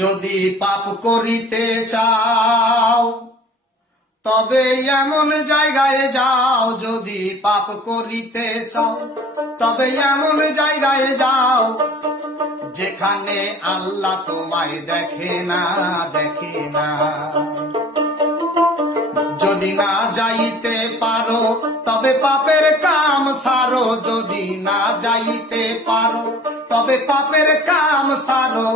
যদি পাপ করিতে চাও তবে এমন জায়গায় যাও, যদি পাপ করিতে চাও তবে এমন জায়গায় যাও যেখানে আল্লাহ তোমায় দেখে না, দেখে না। যদি না যাইতে পারো তবে পাপের কাম সারো, যদি না যাইতে পারো তবে পাপের কাম সারো।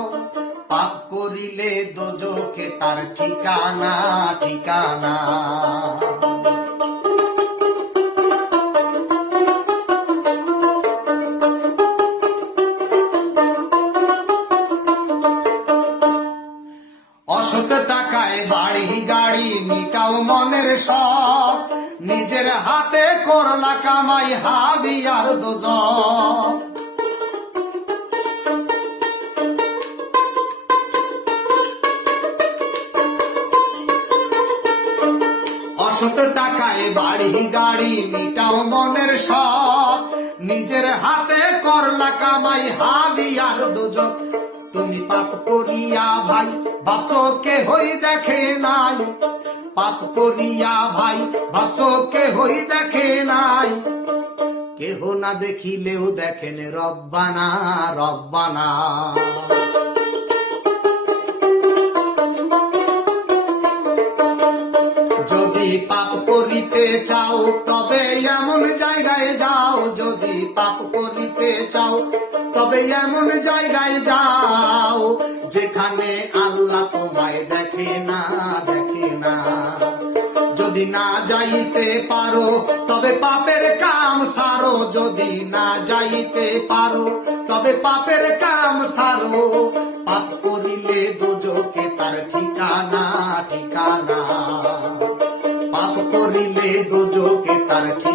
পাপ করিলে দোজখে তার ঠিকানা, ঠিকানা। অসৎ টাকায় বাড়ি গাড়ি মিটাও মনের শখ, নিজের হাতে করলা কামাই হাবি আর দোজখ। অসৎ টাকায় বাড়ি গাড়ি মিটাও মনের শখ, নিজের হাতে করলা কামাই হাবি আর দোজখ। তুমি পাপ করিয়া ভাই ভাবছো কেহই দেখে নাই, পাপ করিয়া ভাই ভাবছো কেহই দেখে নাই। কেহ না দেখিলেও দেখেন রব্বানা, রব্বানা। যদি পাপ করিতে চাও তবে এমন জায়গায় যাও, যদি পাপ করিতে চাও তবে এমন জায়গায় যাও যেখানে আল্লাহ তোমায় দেখে না, দেখে না। যদি না যাইতে পারো তবে পাপের কাম সারো, যদি না যাইতে পারো তবে পাপের কাম সারো। পাপ করিলে দোজখে তার ঠিকানা, ঠিকানা। পাপ করিলে দোজখে তার ঠিকানা।